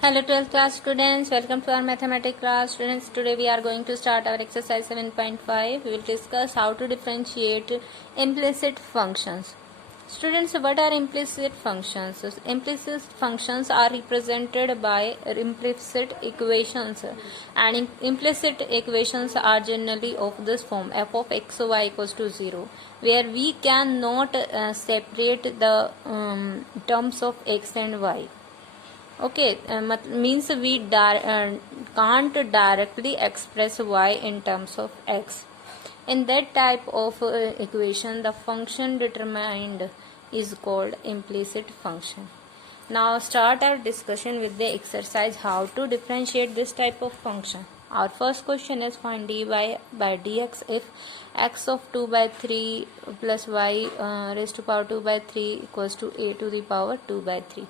Hello 12th class students, welcome to our mathematics class. Students, today we are going to start our exercise 7.5. We will discuss how to differentiate implicit functions. Students, what are implicit functions? Implicit functions are represented by implicit equations, and implicit equations are generally of this form: f of x y equals to 0, where we cannot separate the terms of x and y. Okay, means we can't directly express y in terms of x. In that type of equation, the function determined is called implicit function. Now start our discussion with the exercise how to differentiate this type of function. Our first question is find dy by dx if x of 2 by 3 plus y raised to power 2 by 3 equals to a to the power 2 by 3.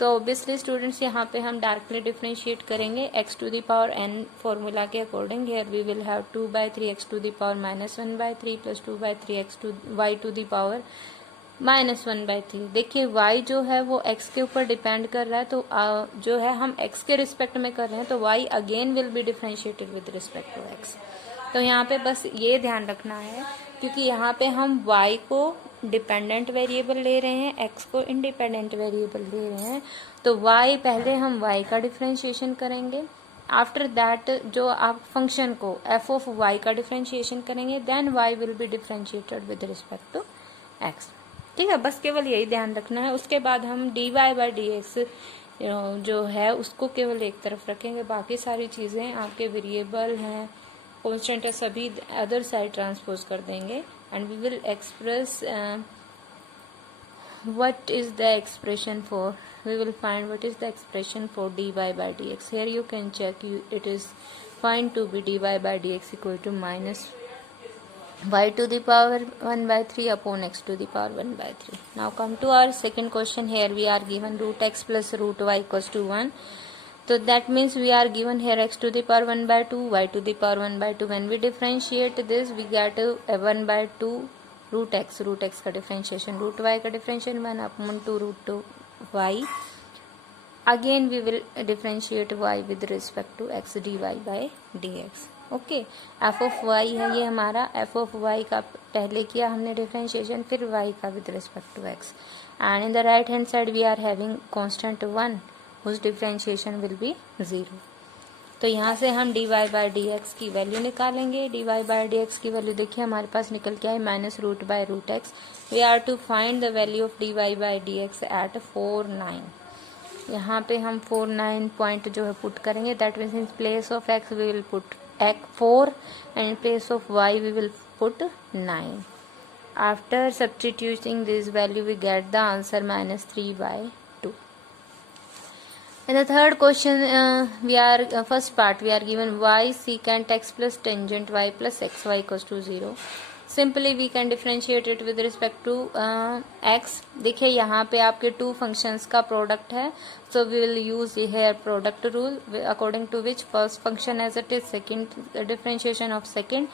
तो obviously students यहाँ पे हम directly differentiate करेंगे x to the power n formula के according. Here we will have 2 by 3 x to the power -1 by 3 plus 2 by 3 x to y to the power -1 by 3. देखिए y जो है वो x के ऊपर डिपेंड कर रहा है, तो जो है हम x के रिस्पेक्ट में कर रहे हैं, तो y again will be differentiated with respect to x. तो यहाँ पे बस ये ध्यान रखना है, क्योंकि यहाँ पे हम y को डिपेंडेंट वेरिएबल ले रहे हैं, x को इंडिपेंडेंट वेरिएबल ले रहे हैं, तो y पहले हम y का डिफरेंशिएशन करेंगे. आफ्टर दैट जो आप फंक्शन को f ऑफ y का डिफरेंशिएशन करेंगे, then y will be differentiated with respect to x. ठीक है, बस केवल यही ध्यान रखना है. उसके बाद हम dy बाई डी एक्स जो है उसको केवल एक तरफ रखेंगे, बाकी सारी चीज़ें आपके वेरिएबल हैं, कॉन्स्टेंट है, सभी अदर साइड ट्रांसपोज कर देंगे. And we will express what is the expression for, we will find what is the expression for dy by dx. Here you can check, it is find to be dy by dx equal to minus y to the power 1 by 3 upon x to the power 1 by 3. Now come to our second question. Here we are given root x plus root y equals to 1. So that means we are given here x to the power 1 by 2, y to the power 1 by 2. When we differentiate this, we get a 1 by 2 root x का differentiation, root y का differentiation 1 upon 2 root 2 y. Again we will differentiate y with respect to x d y by d x. Okay, f of y है ये हमारा, F of Y का पहले किया हमने डिफरेंशिएशन, फिर वाई का with respect to x. And in the right hand side we are having constant 1 whose differentiation will be 0. तो यहाँ से हम dy बाई डी एक्स की वैल्यू निकालेंगे. dy बाई डी एक्स की वैल्यू देखिए हमारे पास निकल के आई minus root by root x. We are to find the value of dy by d x at 4,9. यहाँ पे हम 4,9 पॉइंट जो है पुट करेंगे. That means in place of x we will put 4 and in place of y we will put 9. After substituting this value we get the answer -3 by. In the third question, first part we are given y secant x plus tangent y plus xy equals to 0. Simply we can differentiate it with respect to x. देखिए यहाँ पे आपके two functions का product है, so we will use here product rule according to which first function as it is, second differentiation of second,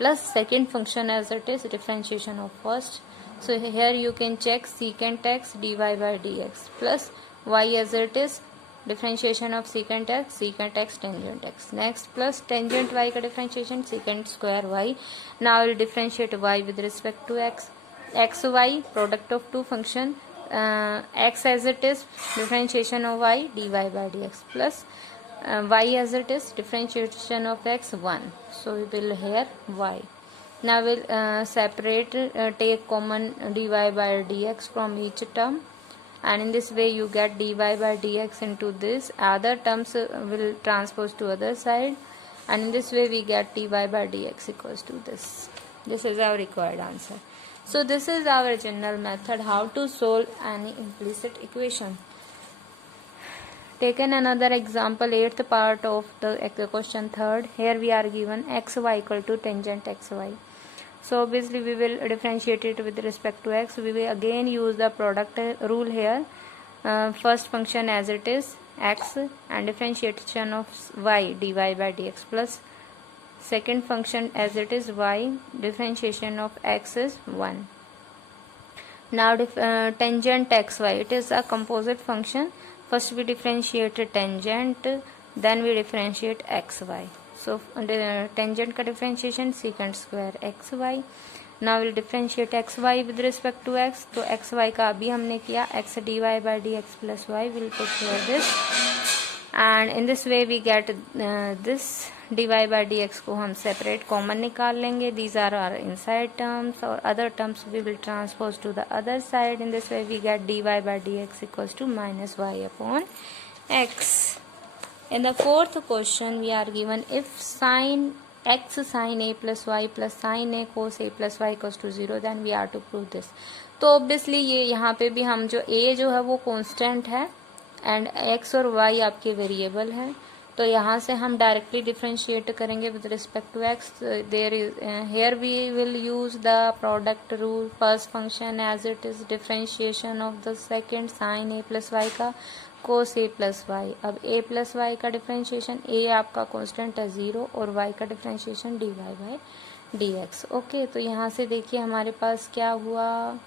plus second function as it is differentiation of first. So here you can check secant x dy by dx plus y as it is differentiation of secant x tangent x. Next plus tangent y का differentiation secant square y. Now will differentiate y with respect to x. x y product of two function, x as it is differentiation of y dy by dx plus y as it is differentiation of x 1. So we will here y. Now will separate, take common dy by dx from each term, and in this way you get dy by dx into this, other terms will transpose to other side, and in this way we get dy by dx equals to this. This is our required answer. So this is our general method how to solve any implicit equation. Taken another example, 8th part of the question 3rd. Here we are given xy equal to tangent xy. So obviously we will differentiate it with respect to x. We will again use the product rule here. First function as it is x and differentiation of y dy by dx plus second function as it is y, differentiation of x is 1. Now tangent xy, it is a composite function. First we differentiate tangent, then we differentiate xy. So tangent का differentiation secant square xy. Now we'll differentiate xy with respect to x. तो xy का अभी हमने किया, x dy by dx plus y. We'll put here this, and in this way we get this dy by dx को हम separate common निकाल लेंगे. These are our inside terms, और other terms we will transpose to the other side. In this way we get dy by dx equals to minus y upon x. In the fourth question we are given if sin x sin a plus y plus sin a cos a plus y equals to 0, then we are to prove this. तो obviously ये यहाँ पे भी हम जो a जो है वो constant है एंड x और y आपके वेरिएबल हैं, तो यहाँ से हम डायरेक्टली डिफ्रेंशिएट करेंगे with respect to x. There is here we will use the product rule. First function as it is differentiation of the second sine a plus y का cos a plus y. अब a plus y का differentiation, a आपका constant है 0 और y का differentiation dy by dx. Okay, तो यहाँ से देखिए हमारे पास क्या हुआ,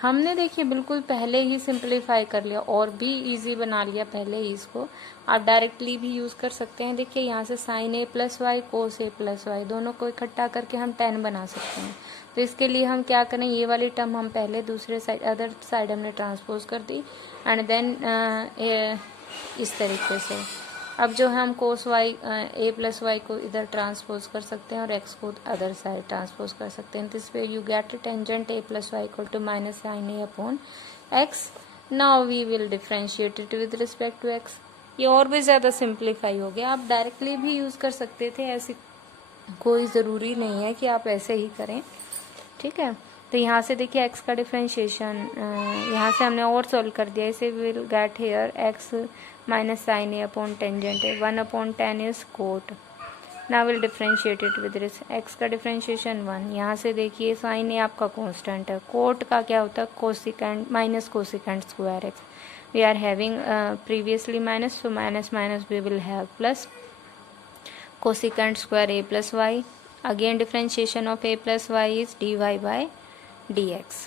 हमने देखिए बिल्कुल पहले ही सिंप्लीफाई कर लिया और भी इजी बना लिया पहले ही इसको. आप डायरेक्टली भी यूज कर सकते हैं. देखिए यहाँ से sine a plus y cos a plus y दोनों को इकट्ठा करके हम 10 बना सकते हैं. तो इसके लिए हम क्या करें, ये वाली टर्म हम पहले दूसरे साइड अदर साइड हमने ट्रांसपोज कर दी एंड देन इस तरीके से. अब जो है हम cos y a plus Y को इधर ट्रांसपोज कर सकते हैं और x को अदर साइड ट्रांसपोज कर सकते हैं. This way you get tangent a plus y equal to minus sine a upon x. Now we will differentiate it with respect to x. ये और भी ज़्यादा सिंप्लीफाई हो गया. आप डायरेक्टली भी यूज़ कर सकते थे, ऐसी कोई ज़रूरी नहीं है कि आप ऐसे ही करें. ठीक है, तो यहाँ से देखिए x का डिफ्रेंशिएशन यहाँ से हमने और सॉल्व कर दिया. इसे will get here x minus sine a upon tangent है 1 upon 10 is cot. Now will differentiate it with x का डिफ्रेंशिएशन 1. यहाँ से देखिए साइन ए आपका कांस्टेंट है, कोट का क्या होता है cosecant minus cosecant square x. We are having previously minus, so minus minus we will have plus cosecant square a plus y. Again differentiation of a plus y is dy by dx.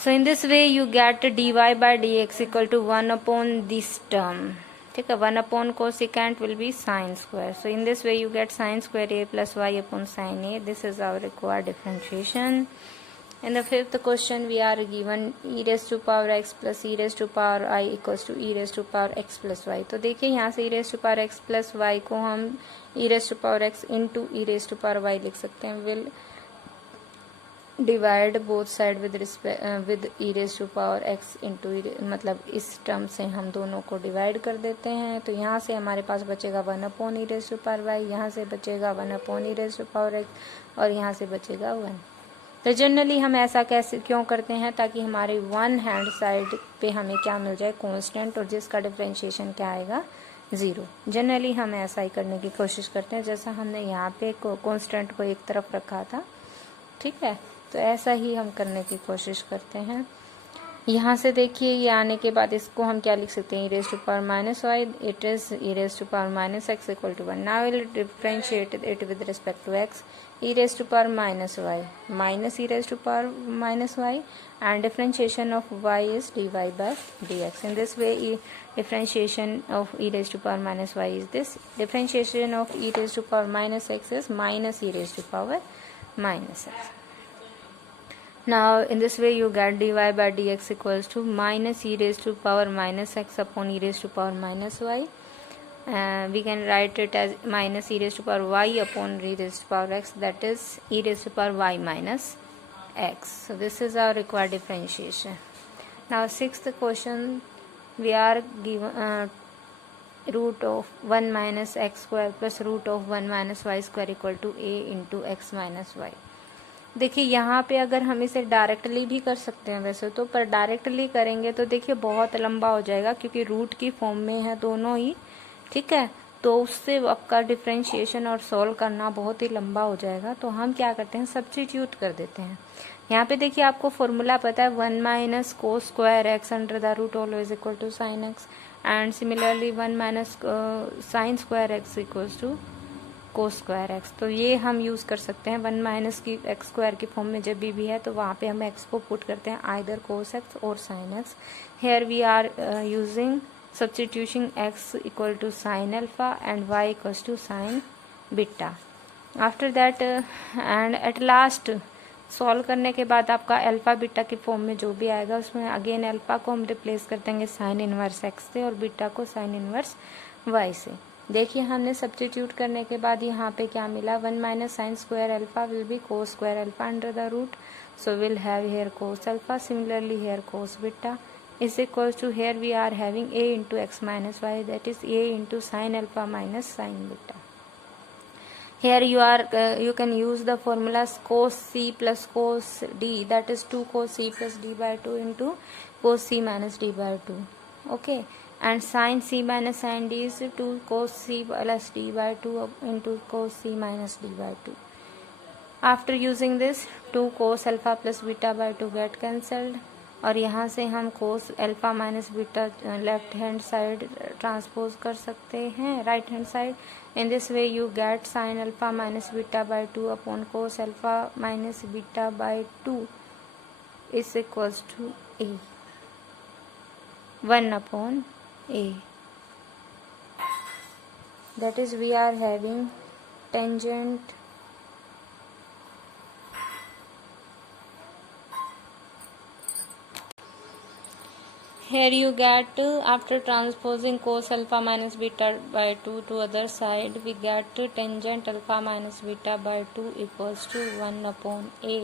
So in this way you get dy by dx equal to 1 upon this term. ठीक है, 1 upon cosecant will be sine square. So in this way you get sine square a plus y upon sine a. This is our required differentiation. In the fifth question we are given e raised to power x plus e raised to power I equals to e raised to power x plus y. तो देखिए यहाँ से e raised to power x plus y को हम e raised to power x into e raised to power y लिख सकते हैं. Will divide both side with e raise to power x into मतलब इस टर्म से हम दोनों को डिवाइड कर देते हैं. तो यहाँ से हमारे पास बचेगा 1 upon e raise to power y, यहाँ से बचेगा 1 upon e raise to power x और यहाँ से बचेगा 1. तो जनरली हम ऐसा कैसे क्यों करते हैं, ताकि हमारे वन हैंड साइड पे हमें क्या मिल जाए कांस्टेंट, और जिसका डिफरेंशिएशन क्या आएगा 0. जनरली हम ऐसा ही करने की कोशिश करते हैं जैसा हमने यहाँ पे कांस्टेंट को एक तरफ रखा था. ठीक है, तो ऐसा ही हम करने की कोशिश करते हैं. यहाँ से देखिए ये आने के बाद इसको हम क्या लिख सकते हैं, e raise to power minus y, it is e raise to power minus x equal to 1. Now will differentiate it with respect to x. E raise to power minus y minus e raise to power minus y and differentiation of y is dy by dx. In this way differentiation of e raised to power minus y is this. Differentiation of e raised to power minus x is minus e raised to power minus x. Now in this way you get dy by dx equals to minus e raised to power minus x upon e raised to power minus y. We can write it as minus e raised to power y upon e raised to power x, that is e raised to power y minus x. So this is our required differentiation. Now sixth question, we are given root of 1 minus x square plus root of 1 minus y square equal to a into x minus y. देखिए यहाँ पे अगर हम इसे डायरेक्टली भी कर सकते हैं वैसे तो, पर डायरेक्टली करेंगे तो देखिए बहुत लंबा हो जाएगा क्योंकि रूट की फॉर्म में है दोनों ही. ठीक है, तो उससे आपका डिफरेंशिएशन और सॉल्व करना बहुत ही लंबा हो जाएगा. तो हम क्या करते हैं, सब्स्टिट्यूट कर देते हैं. यहाँ पे देखिए आपको फॉर्मूला पता है 1 minus cos square x under the root always equal to sine x, and similarly 1 minus sine square x equals to cos square x. तो ये हम यूज़ कर सकते हैं 1 माइनस की एक्स स्क्वायर की फॉर्म में जब भी है तो वहाँ पे हम एक्स को पुट करते हैं आइदर कोस एक्स और sine x. Here we are using substitution x equal to sine alpha and y equals to sine beta. After that and at last solve करने के बाद आपका अल्फा बीटा की फॉर्म में जो भी आएगा उसमें अगेन अल्फा को हम रिप्लेस कर देंगे साइन इनवर्स एक्स से और बीटा को साइन इनवर्स वाई से। देखिए हमने सब्स्टिट्यूट करने के बाद यहाँ पे क्या मिला, 1 minus sine square alpha will be cos square alpha under the root, so will have here cos alpha, similarly here cos beta is equals to, here we are having a into x minus y, that is a into sin alpha minus sin beta. Here you can use the formulas cos c plus cos d, that is 2 cos c plus d by 2 into cos c minus d by 2. Okay, and sin c minus sin d is 2 cos c plus d by 2 into cos c minus d by 2. After using this 2 cos alpha plus beta by 2 get cancelled और यहाँ से हम cos alpha minus beta left hand side transpose कर सकते हैं right hand side. In this way you get sine alpha minus beta by 2 upon cos alpha minus beta by 2 is equals to a 1 upon a. That is we are having tangent here you get after transposing cos alpha minus beta by 2 to other side we get tangent alpha minus beta by 2 equals to 1 upon a,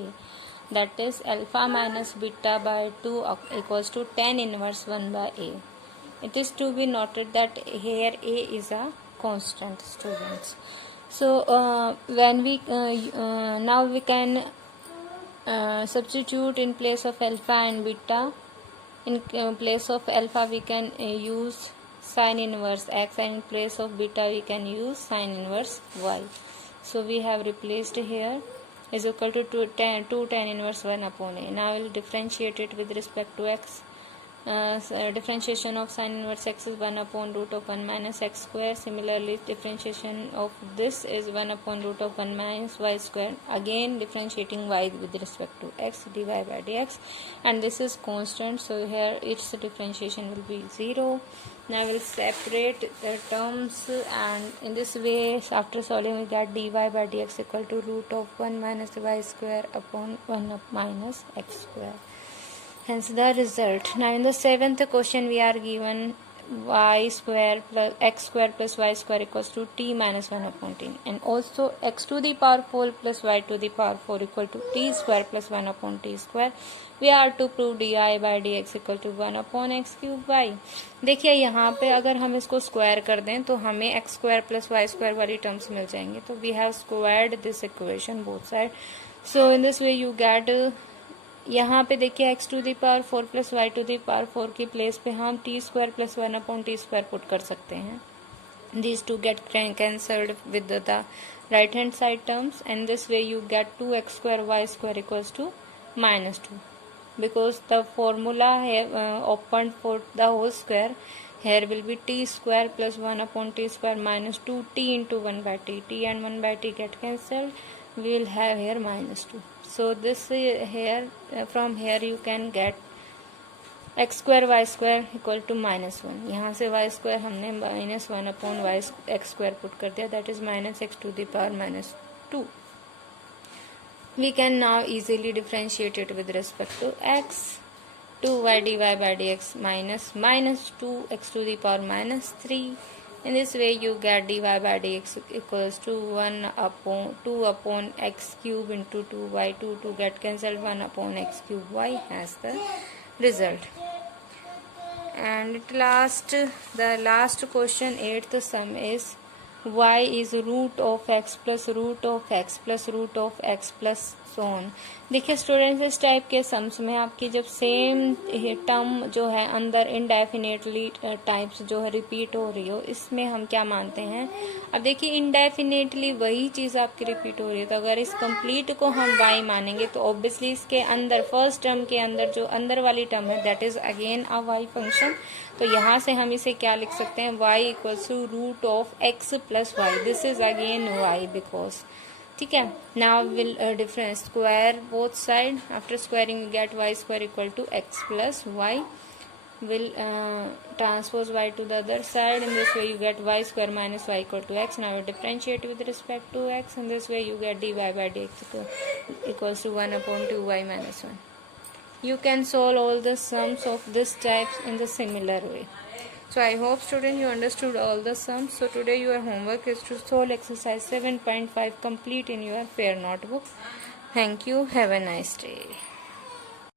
that is alpha minus beta by 2 equals to tan inverse 1 by a. It is to be noted that here a is a constant, students. So when we now we can substitute in place of alpha and beta. In place of alpha we can use sin inverse x, and in place of beta we can use sin inverse y. So we have replaced here is equal to 2 tan inverse 1 upon a. Now I will differentiate it with respect to x. Differentiation of sin inverse x is 1 upon root of 1 minus x square. Similarly differentiation of this is 1 upon root of 1 minus y square. Again differentiating y with respect to x, dy by dx, and this is constant, so here its differentiation will be 0. Now I will separate the terms, and in this way after solving we get dy by dx equal to root of 1 minus y square upon 1 minus x square. Hence the result. Now in the 7th question we are given y square plus x square plus y square equals to t minus 1 upon t, and also x to the power 4 plus y to the power 4 equal to t square plus 1 upon t square. We are to prove dy by dx equal to 1 upon x cube y. देखिए यहाँ पे अगर हम इसको स्क्वायर कर दें तो हमें x square plus y square वाली टर्म्स मिल जाएंगे, तो we have squared this equation both side. So in this way you get, यहाँ पे देखिए x to the power 4 plus y to the power 4 की प्लेस पे हम t square plus 1 upon t square put कर सकते हैं. These two get cancelled with the right hand side terms, and this way you get 2x square y square equals to minus 2, because the formula have opened for the whole square. Here will be t square plus 1 upon t square minus 2t into 1 by t. T and 1 by t get cancelled. We will have here minus 2. So this here from here you can get x square y square equal to minus 1. यहाँ से y square हमने minus 1 upon y x square put कर दिया, that is minus x to the power minus 2. We can now easily differentiate it with respect to x. 2y dy by dx minus 2x to the power minus 3. In this way you get dy by dx equals to 1 upon 2 upon x cube into 2y. 2 get cancelled, 1 upon x cube y has the result. And at last, the last question, 8th sum is y is root of x plus root of x plus root of x plus so on. देखिए स्टूडेंट्स, इस टाइप के सम्स में आपकी जब same term जो है अंदर indefinitely types जो है रिपीट हो रही हो, इसमें हम क्या मानते हैं. अब देखिए इनडेफिनेटली वही चीज़ आपकी रिपीट हो रही है, तो अगर इस कंप्लीट को हम y मानेंगे तो ऑब्वियसली इसके अंदर फर्स्ट टर्म के अंदर जो अंदर वाली टर्म है that is again a y function. तो यहाँ से हम इसे क्या लिख सकते हैं, y equals to root of x plus y. This is again y because. ठीक है. Now will difference square both side. After squaring you get y square equal to x plus y. Will transpose y to the other side. In this way you get y square minus y equal to x. Now you differentiate with respect to x. In this way you get dy by dx equals to 1 upon 2y minus 1. You can solve all the sums of this type in the similar way. So I hope students you understood all the sums. So today your homework is to solve exercise 7.5 complete in your fair notebook. Thank you. Have a nice day.